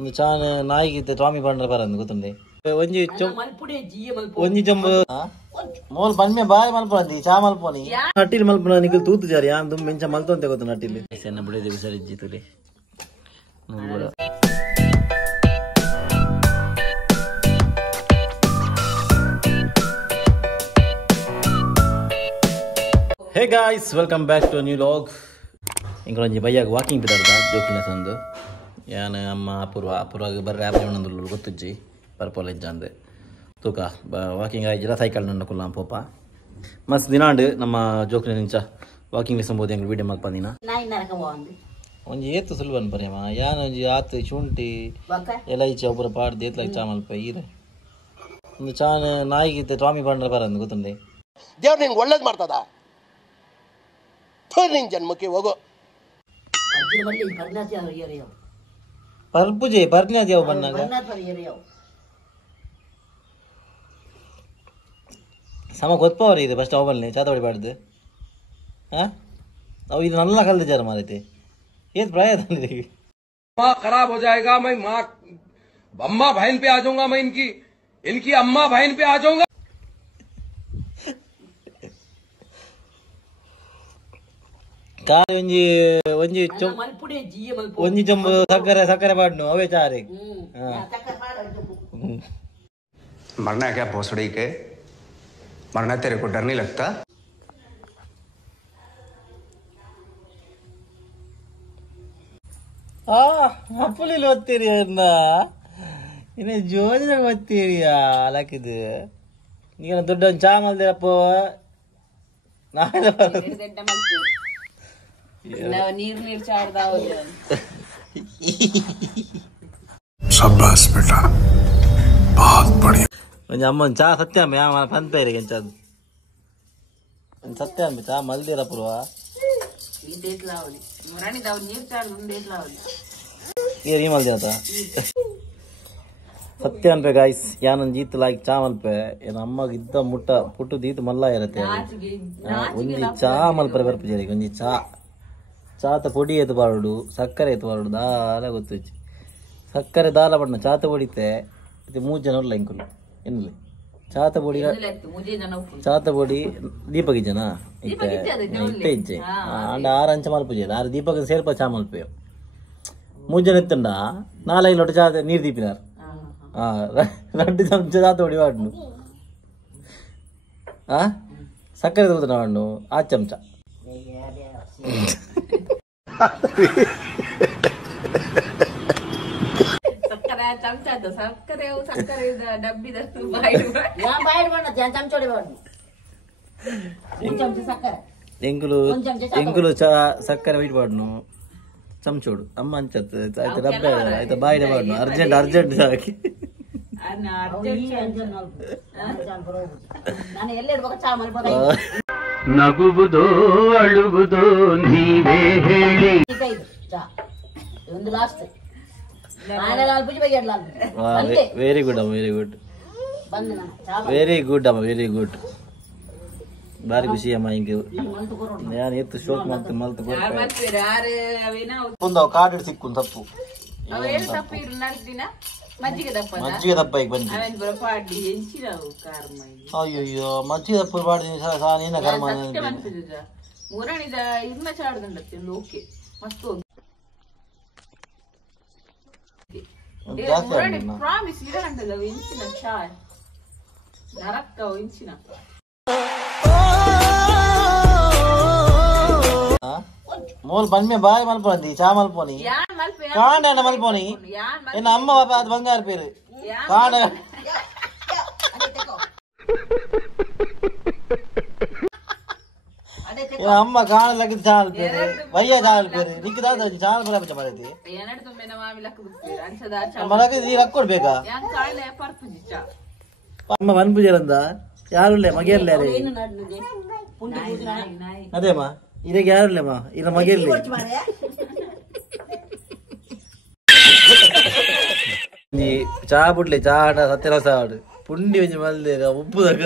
ಒಂದು ಚಾನ್ ನಾಯಿಗಿತ್ತೆ ಟಾಮಿ ಬಂಡ್ರ ಬರಂದು ಗೊತ್ತುಂಡೆ ಒಂಜಿ ಒಂಜಿ ಚಂಬು ಮೋಲ್ ಬನ್ಮೆ ಬಾಯ್ ಮಲ್ಪಂದಿ ಚಾ ಮಲ್ಪೋನಿ ನಟ್ಟಿಲ್ ಮಲ್ಪನ ನಿಖಿಲ್ ತೂತು ಜಾರಿ ಯಾನ್ ದುಮ್ ಮೆಂಚ ಮಲ್ತೊಂತೆ ಗೊತ್ತು ನಟ್ಟಿಲ್ ಸಣ್ಣ ಬಿಡದೆ ವಿಸರ್ಜಿ ತುಲೆ hey guys welcome back to new ಲಾಗ್ ಇಂಕೊಂಜಿ ಬಯ್ಯಾಗ ವಾಕಿಂಗ್ ಬಿದ್ದಾರ ಜೋಕ್ಲಿನ ತಂದು ಯಾನ ಅಮ್ಮ ಅಪೂರ್ವಾಗ ಬರ್ರೆ ಆಪಲ್ ಒಂದೊಂದು ಗೊತ್ತುಜ್ಜಿ ಪರ್ಪಲ್ ಎಜ್ಜ ಅಂದೆ ತೂಕ ವಾಕಿಂಗ್ ಆಯ್ಜಿಲ್ಲ ಸೈಕಲ್ ನನ್ನ ಕುಲ್ಲ ಪೋಪ ಮಸ್ತ್ ದಿನಾಂಡು ನಮ್ಮ ಜೋಕ್ಲಿನ ನಿಂಚ ವಾಕಿಂಗ್ ಸಂಬೋದು ಎಂಗ್ ವೀಡಿಯೋ ಮಾಕ್ ಬಂದಿನ ಒಂಜಿ ಏತು ಸುಲ್ವನ್ ಪರಿಯಮ್ಮ ಯಾನ ಒಂಜಿ ಆತು ಶುಂಠಿ ಎಲೈಚಿ ಒಬ್ಬರ ಪಾಡ್ದು ಏತ್ಲಾಗ ಚಾ ಮಲ್ಪ ಈರೆ ಒಂದು ಚಾನ್ ನಾಯಿಗಿತ್ತೆ ಟಾಮಿ ಬಂಡ್ರ ಬರಂದು ಗೊತ್ತುಂಡೆ ದೇವ್ರು ನಿಂಗೆ ಒಳ್ಳೇದು ಮಾಡ್ತದ ನಿನ್ ಜನ್ಮಕ್ಕೆ ಹೋಗೋ ಪರ್ಪುಜೆ ಬರ್ನ್ಯಾದ ಯಾವ ಬನ್ನಾಗ ಸಮ ಗೊತ್ತವ್ರಿ ಇದು ಫಸ್ಟ್ ಅವಲ್ನೇ ಚಾತವಡಿ ಬಾಡ್ದು ಹಾಂ ಅವು ಇದು ನಲ್ಲ ಕಲ್ದ ಜಾರ ಮಾರೈತೆ ಏತ್ ಪ್ರಾಯ माँ खराब हो जाएगा मैं माँ अम्मा बहन पे आ जाऊंगा मैं इनकी अम्मा बहन पे आ जाऊंगा ಕಾಲು ಒಂಜಿ ಒಂಜಿ ಒಂಜಿ ಚೊಂಬು ಸಕ್ಕರೆ ಬಾಡ್ನು ಅವೇ ಚಾರೆ मरना है क्या भोसड़ी के मरना तेरे को डर नहीं लगता ಅಪ್ಪುಲಿಲ್ ಓದ್ತೀರಿ ಅನ್ನ ಇನ್ನು ಜೋಜಿನಾಗ ಓದ್ತೀರಿಯಾ ಅಲಾಕಿದು ಈಗ ದೊಡ್ಡ ಒಂದು ಚಾ ಮಲ್ದಿರಪ್ಪ ನಾಳೆ शाबाश बेटा बहुत बढ़िया ಒಂಜಿ ಅಮ್ಮನ ಚಾ ಸತ್ಯಮ್ಮ ಯಾವ ಪಂಪೇರಿಗೆ ಎಂಚದು ಸತ್ಯಮ್ಮ ಚಾ ಮಲ್ದಿರಪ್ಪುರುವ ಈ ಮಲ್ದಿರತ್ತ ಸತ್ಯ ಅನ್ಪೆ ಗಾಯ್ಸ್ ಯಾನೊಂದು ಜೀತ್ ಲಾಯ್ಕ್ ಚಾ ಮಲ್ಪೆ ಏನ ಅಮ್ಮಗ ಇದ್ದ ಮುಟ್ಟ ಪುಟ್ಟು ದೀತು ಮಲ್ಲ ಇರತ್ತೆ ಒಂಜಿ ಚಾ ಮಲ್ಪರೆ ಬರ್ಪುಜೇರಿ ಒಂಜಿ ಚಾತ ಪೊಡಿ ಎತ್ತು ಬಾರುಡು ಸಕ್ಕರೆ ಎತ್ತು ಬಾರುಡು ದಾಲ ಗೊತ್ತು ಸಕ್ಕರೆ ದಾಲ ಬಣ್ಣ ಚಾತ ಪೊಡಿತೆ ಇದು 3 ಜನ ಉಲ್ಲ ಇಂಕುಲು ಎನ್ನಲಿ ಚಾತ ಪೊಡಿ ದೀಪಕ್ ಇಜ್ಜನಾ ಇತ್ತೆ ಇಜ್ಜೆ ಅಂಡ 6 ಅಂಚ ಮಲ್ಪುಜೆ 6 ದೀಪಕ್ ಸೇರ್ಪ ಚಾ ಮಲ್ಪೆ 3 ಜನ ಎತ್ತಂಡ 4 ಲೋಟ ಚಾ ನೀರು ದೀಪಿನಾರ ರಡ್ಡು ಚಮಚ ಚಾತ ಪೊಡಿ ವಾಡ್ನು ಸಕ್ಕರೆ ತಗೋತಾನ ವಾಡ್ನು 6 ಚಮಚ ಎಂಕುಲು ಸಕ್ಕರೆ ವೈಟ್ ಬಾಡ್ನು ಚಮಚೋಡು ಅಮ್ಮ ಅಂಚತ್ ಆಯ್ತು ರಬ್ಬೆ ಆಯ್ತಾ ಬಾಯಿಡೆ ಬಾಡ್ನು ಅರ್ಜೆಂಟ್ ಹಾಕಿ ನಗುವುದೋ ಅಳುವುದೋ ನೀವೇ ಹೇಳಿ ವೆರಿ ಗುಡ್ ಅಮ್ಮ ವೆರಿ ಗುಡ್ ಬಾರಿ ಖುಷಿ ಅಮ್ಮ ಹಿಂಗೆ ನಾನು ಎತ್ತು ಶೋಕ್ ಮಾಡ್ತೀನಿ ಮಲ್ತು ಒಂದು ಕಾರ್ಡ್ ಸಿಕ್ಕು ತಪ್ಪು ಮಜ್ಜಿಗೆ ದಪ್ಪ ಈಗ ಬಂದು ಅಯ್ಯೋ ಮಜ್ಜಿಗೆ ದಪ್ಪ ಬಾಡ್ತೀನಿ ಸಾನೇನ ಕರ್ಮ ಮೋಲ್ ಬನ್ಮೆ ಬಾಯ್ ಮಲ್ಪಂದಿ ಚಾ ಮಲ್ಪೋನಿ ಕಾಂಡ ಮಲ್ಪೋನಿ ಎನ್ನ ಅಮ್ಮ ಪಾಪ ಅದು ಬಂಗಾರ ಪೇರು ಕಾಂಡ ಅಮ್ಮ ಕಾಣಲಕ್ಕೆ ಚಾಲ್ ಪೇರು ವಯ್ಯ ಚಾಲ್ ಪೇರು ನಿಕ್ಕದಾದ ಚಾಲ್ ಬರ ಮಾಡೈತಿ ಮಲಗಿ ನೀ ಹಾಕೊಡ್ಬೇಕಾ ಅಮ್ಮ ಬಂದ್ಪುಜರಂದ ಯಾರುಲ್ಲೇ ಮಗೆಯಲ್ಲೇ ಅದೇಮ್ಮ ಇದಾಗ ಯಾರುಲ್ಲಮ್ಮ ಇಲ್ಲ ಮಗೆಯಲ್ಲಿ ಚಾ ಬಿಡ್ಲಿ ಚಾ ಆಡ ಸತ್ಯರಸ ಆಡು ಪುಂಡಿ ಒಂಜಿ ಮಲ್ದೇರ ಉಪ್ಪು ತಗ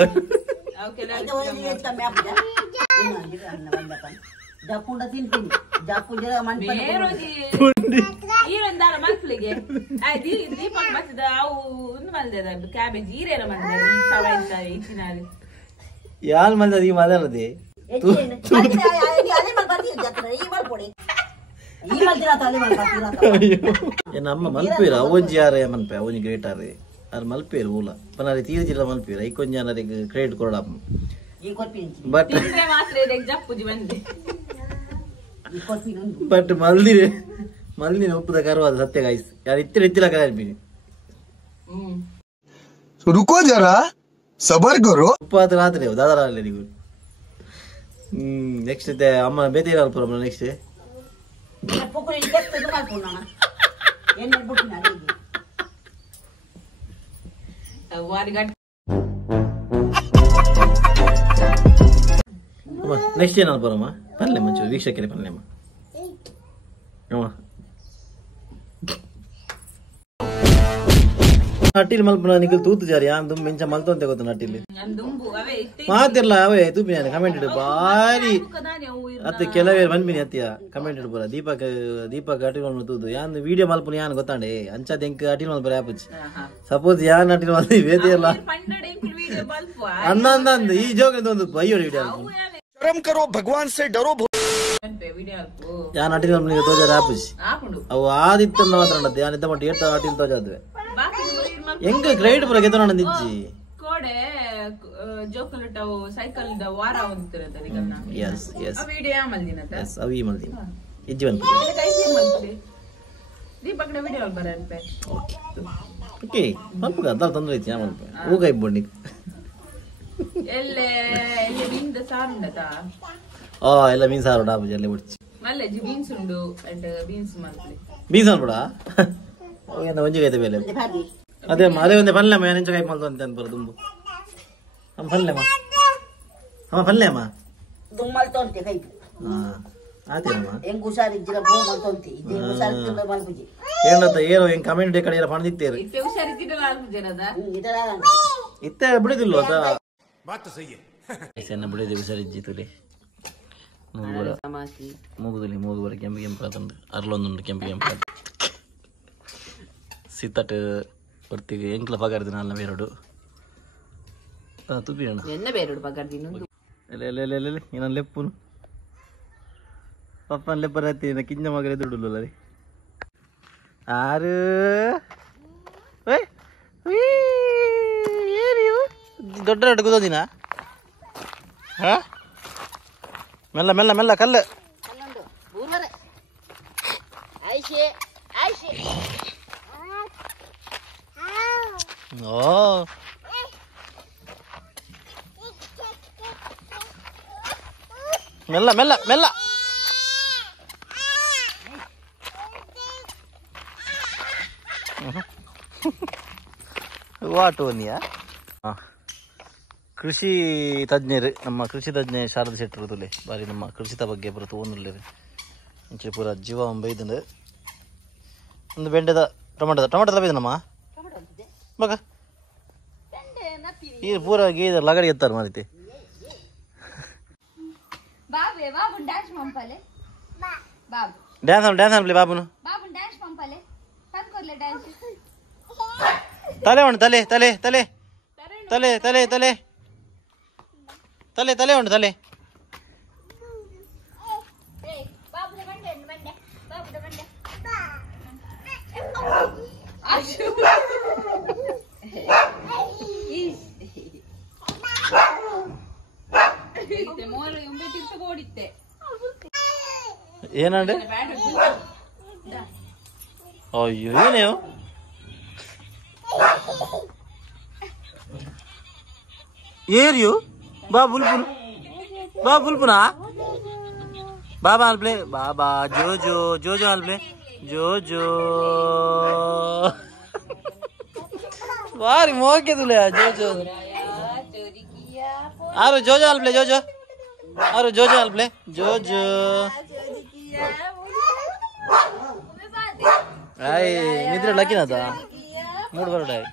ಜಪ್ಪುಂಡ ತಿಂತೀನಿ ಜಪ್ಪು ಜರ ಈರೊಂದಾರ ಮಕ್ಳಿಗೆ ದೀಪಕ್ ಬರ್ತದ ಅವು ಒಂದು ಮಲ್ದದ ಕ್ಯಾಬೇಜ್ ಈರೇನ ಮಲ್ದ ಸವ ಇರ್ತಾರೆ ಇಚ್ಚಿನಾರು ಯಾರು ಮಲ್ದ ಈ ಮಾತಾಡದೆ ನಮ್ಮ ಮಲ್ಪೇರು ಅವೊಂಜಿ ಯಾರ ಮಲ್ಪೆ ಅವೊಂಜಿ ಗ್ರೇಟ್ ಆರೆ ಅದು ಮಲ್ಪೇರು ಊಲ ಪನಾರಿ ತೀರ್ಜಿಲ್ಲ ಮಲ್ಪೇರು ಐಕೊಂಜಿ ಜನರಿಗೆ ಕ್ರೆಡಿಟ್ ಕೊಡ ಬಟ್ ಬಟ್ ಮಲ್ದಿನ ಉಪ್ಪದ ಕರವಾದ ಸತ್ಯ ಗಾಯ್ಸ್ ಯಾರು ಇತ್ತಿಲ್ಲ ಕರ रुको जरा सबर करो ಉಪ್ಪಾದ ರಾತ್ರಿ ದಾದರ ನೀವು ನೆಕ್ಸ್ಟ್ ಇದೆ ಅಮ್ಮ ಬೇದಿ ಪುರಮ ನೆಕ್ಸ್ಟ್ ನೆಕ್ಸ್ಟ್ ಏನ ಪುರಮ ಪಲ್ಲೆ ಮಂಚೂರು ವೀಕ್ಷಕರೇ ಪಲ್ಲೆಮ್ಮ ನಟ್ಟಿಲ್ ಮಲ್ಪನ ನಿಖಿಲ್ ತೂತು ಜಾರಿ ಅಂದು ಮೆಂಚ ಮಲ್ತು ಅಂತ ಗೊತ್ತು ನಟ್ಟಿಲಿ ಮಾತಿರ್ಲ ಅವೇ ತೂಪಿನ ಕಮೆಂಟ್ ಇಡು ಬಾರಿ ಅತ್ತ ಕೆಲವೇ ಬಂದ್ಬಿನಿ ಅತ್ತಿಯ ಕಮೆಂಟ್ ಇಡು ಬರ ದೀಪಕ್ ಅಟಿಲ್ ಮಲ್ಪನ ತೂದು ಯಾನ್ ವಿಡಿಯೋ ಮಲ್ಪನ ಯಾನ್ ಗೊತ್ತಾಂಡೆ ಅಂಚ ತೆಂಕ್ ಅಟಿಲ್ ಮಲ್ಪರ ಆಪುಚ್ಚಿ ಸಪೋಸ್ ಯಾನ್ ಅಟಿಲ್ ಮಲ್ಪಿ ಬೇದಿ ಇಲ್ಲ ಅಂದ ಈ ಜೋಗ ಒಂದು ಬಯ್ಯೋ ವಿಡಿಯೋ शर्म करो भगवान से डरो ಯಾನ್ ಅಟಿಲ್ ಮಲ್ಪನಿಗೆ ತೋಜಾರ ಆಪುಚ್ಚಿ ಅವು ಆದಿತ್ತ ಮಾತ್ರ ಯಾನ್ ಇದ್ದ ಮಟ್ಟ ಏಟ ಅಟಿಲ್ ತೋಜಾದ್ವೆ ಎಂಗ ಗ್ರೈಡ್ ಬರ ಗೆದೋಣ ನಿಜ್ಜಿ ಕೋಡೆ ಜೋಕಲಟವು ಸೈಕಲ್ ದ ವಾರ ಒಂದಿರತ ದಿಗನ್ನ ಯಸ್ ಯಸ್ ಆ ವಿಡಿಯೋ ಮಲ್ದಿನತ ಯಸ್ ಅವಿ ಮಲ್ದಿನ ಇಜ್ಜಿ ಬಂತು ಕೈಸಿ ಮಲ್ದಿ ದೀಪಕ್ನ ವಿಡಿಯೋ ಬರನ್ಪೆ ಓಕೆ ಮಲ್ಪ ಅದಲ್ಲ ತೊಂದ್ರೆ ಐತಿ ಮಲ್ಪ ಹೋಗೈ ಬಣ್ಣಿ ಎಲ್ಲೆ ಮೀನ್ದ ಸಾರುಂಡತ ಎಲ್ಲ ಮೀನ್ ಸಾರು ಡಾಬು ಎಲ್ಲ ಬಿಡ್ಚಿ ಮಲ್ಲೆ ಜಿ ಬೀನ್ಸ್ ಉಂಡು ಅಂಡ್ ಬೀನ್ಸ್ ಮಲ್ಪಲಿ ಬೀನ್ಸ್ ಅನ್ಬಿಡ ಏನು ಒಂಜಿಗೈತೆ ಬೇಲೆ ಅದೇ ಅದೇ ಒಂದೇ ಪಲ್ಯಮ್ಮ ಏನು ಕೈ ಮಲ್ತು ಅಂತ ಅನ್ಬಾರ ತುಂಬು ಅಮ್ಮ ಪಲ್ಯಮ್ಮ ಅಮ್ಮ ಪಲ್ಯಮ್ಮ ದುಮ್ಮಲ್ ತೊಂತೆ ಕೈಪು ಆತೇನಮ್ಮ ಹೆಂಗ್ ಹುಷಾರಿದ್ದಿರ ಬೋ ಮಲ್ತೊಂತಿ ಇದೇ ಹುಷಾರಿದ್ದಿರ ಮಲ್ಪುಜಿ ಏನಂತ ಏನೋ ಹೆಂಗ್ ಕಮೆಂಟ್ ಕಡೆ ಎಲ್ಲ ಪಣದಿತ್ತೇರು ಇತ್ತೆ ಹುಷಾರಿದ್ದಿರಲ್ಲ ಅಲ್ಪುಜನದ ಇದರ ಇತ್ತೆ ಬಿಡುದಿಲ್ಲ ಅದ ಮಾತು ಸಹಿ ಎನ್ನ ಬಿಡುದಿ ಹುಷಾರಿಜ್ಜಿ ತುಲಿ ಮೂಗುದುಲಿ ಮೂಗುಬರ ಕೆಂಪು ಕೆಂಪು ಆತಂದು ಅರ್ಲೊಂದುಂಡು ಕೆಂಪು ಕೆಂಪು ಸಿತ್ತಟ್ಟು ಬರ್ತೀವಿ ಎಂಕ್ಲ ಪಗಾರ್ದಿನ ಅಲ್ಲ ಬೇರೋಡು ತುಪ್ಪಿ ಅಣ್ಣ ಎನ್ನ ಬೇರೋಡು ಪಗಾರ್ದಿನ ಎಲ್ಲ ಏನ ಲೆಪ್ಪುನು ಪಪ್ಪನ ಲೆಪ್ಪರ ಹತ್ತಿ ಕಿಂಜ ಮಗರೇ ದುಡ್ಡುಲ್ಲ ರೀ ಆರು ದೊಡ್ಡ ದೊಡ್ಡ ಕುದೋದಿನ ಮೆಲ್ಲ ಮೆಲ್ಲ ಮೆಲ್ಲ ಕಲ್ಲು ಓ ಮೆಲ್ಲ ಮೆಲ್ಲ ಮೆಲ್ಲ ವಾಟೋನಿಯಾ ಕೃಷಿ ತಜ್ಞರು ನಮ್ಮ ಕೃಷಿ ತಜ್ಞೆ ಶಾರದಾ ಶೆಟ್ಟರು ತುಲೆ ಬಾರಿ ನಮ್ಮ ಕೃಷಿತ ಬಗ್ಗೆ ಬರುತ್ತೆ ಓನುಳ್ಳೇರಿ ಮುಂಚೆ ಪೂರ ಜೀವ ಬೈದಂಡು ಒಂದು ಬೆಂಡೆದ ಟೊಮೆಟೊ ಬೈದನಮ್ಮ ಮಗ ಈ ಪೂರ ಗೀದ ಲಗಡಿ ಎತ್ತಾರ ಮಾರಿತೆ ಡ್ಯಾನ್ಸ್ ಅನ್ಲಿ ಬಾಬುನು ತಲೆ ಉಂಟು ತಲೆ ತಲೆ ತಲೆ ತಲೆ ತಲೆ ತಲೆ ತಲೆ ತಲೆ ಉಂಟು ತಲೆ ಏನಂದ್ರೆ ಅಯ್ಯೋ ಏನೇವು ಏರಿಯು ಬಾ ಬುಲ್ಬುಲ್ ಬಾ ಬುಲ್ಬುನಾ ಬಾಬಾ ಅಲ್ಪ್ಲೆ ಬಾಬಾ ಜೋಜೋ ಜೋಜೋ ಅಲ್ಪ್ಲೆ ಜೋಜೋ ಬಾರಿ ಮೋಕೆ ತುಲೆ ಜೋಜೋ ಆರು ಜೋಜೋ ಅಲ್ಪ್ಲೆ ಜೋಜೋ ಆರು ಜೋಜೋ ಅಲ್ಪ್ಲೆ ಜೋಜೋ ಆಯ್ ನಿದ್ರೆ ಲಕ್ಕಿನದ ಮೂಡು ಬರಡಾಯ್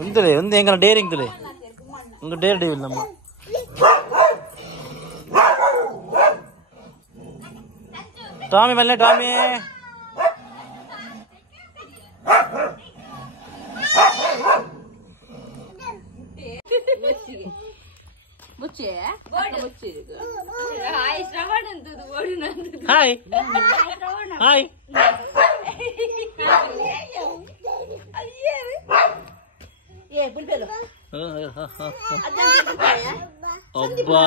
ಒಂದುಲೆ ಒಂದು ಹೆಂಗನ ಡೇರಿಂಗ್ ತುಲೆ ಒಂದು ಡೇರ್ ಡೇವಿಲ್ ನಮ್ಮ ಟಾಮಿ ಬಲ್ಲೆ ಟಾಮಿ ಹಾಯ್ ಹಾಯ್ ಅಬ್ಬಾ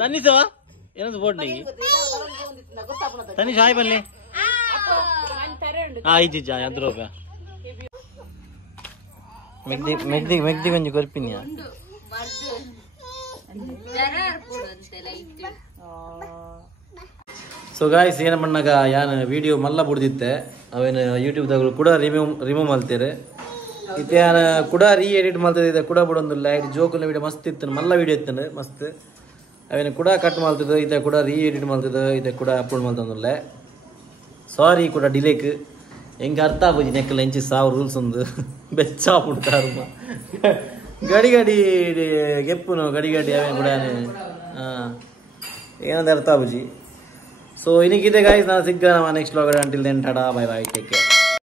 ತನ್ನಿಸೋ ಏನದು ಬೋಟ್ನಿಗೆ ತನ್ನಿಸ್ ಹಾಯ್ ಬನ್ನಿ ಇಜ್ಜ ಅದು ರೂಪ ಮೆಗ್ದಿ ಕೊಂಚ ಕೊರ್ಪಿನ್ಯಾ ಸೊ ಗಾಯ್ಸ್ ಏನ ಮಣ್ಣಾಗ ಯಾನ್ ವಿಡಿಯೋ ಮಲ್ಲ ಬಿಡ್ದಿತ್ತೆ ಅವೇನು ಯೂಟ್ಯೂಬ್ದಾಗ ಕೂಡ ರಿಮೂವ್ ಮಾಡ್ತೀರಿ ಇತ್ತೆ ಯಾನ ಕೂಡ ರೀ ಎಡಿಟ್ ಮಾಡ್ತಿದ್ದೆ ಕೂಡ ಬಿಡೊಂದಿಲ್ಲ ಇದು ಜೋಕುಲ ವಿಡಿಯೋ ಮಸ್ತ್ ಇತ್ತು ಮಲ್ಲ ವಿಡಿಯೋ ಇತ್ತು ಮಸ್ತ್ ಅವೇನು ಕೂಡ ಕಟ್ ಮಾಡ್ತಿದ್ದು ಇತ್ತೆ ಕೂಡ ರೀ ಎಡಿಟ್ ಮಾಡ್ತಿದ್ದು ಇತ್ತೆ ಕೂಡ ಅಪ್ಲೋಡ್ ಮಾಡ್ತಂದಿಲ್ಲ ಸಾರಿ ಕೂಡ ಡಿಲೇಕ್ ಹೆಂಗೆ ಅರ್ಥ ಆಗೋಜಿ ನೆಕ್ಕಲ್ಲ ಹೆಂಚಿ ಸಾವು ರೂಲ್ಸ್ ಒಂದು ಬೆಚ್ಚ ಬಿಡ್ತಾರು ಗಡಿ ಗೆಪ್ಪುನು ಗಡಿ ಅವೇನು ಕೂಡ ಏನಂತ ಅರ್ಥ ಆಗೋಜಿ ಸೊ ಇನ್ನಿಗಿದೆ ಗಾಯ್ಸ್ ನಾನು ಸಿಗ್ಗ ನಮ್ಮ next vlog until then tata bye bye take care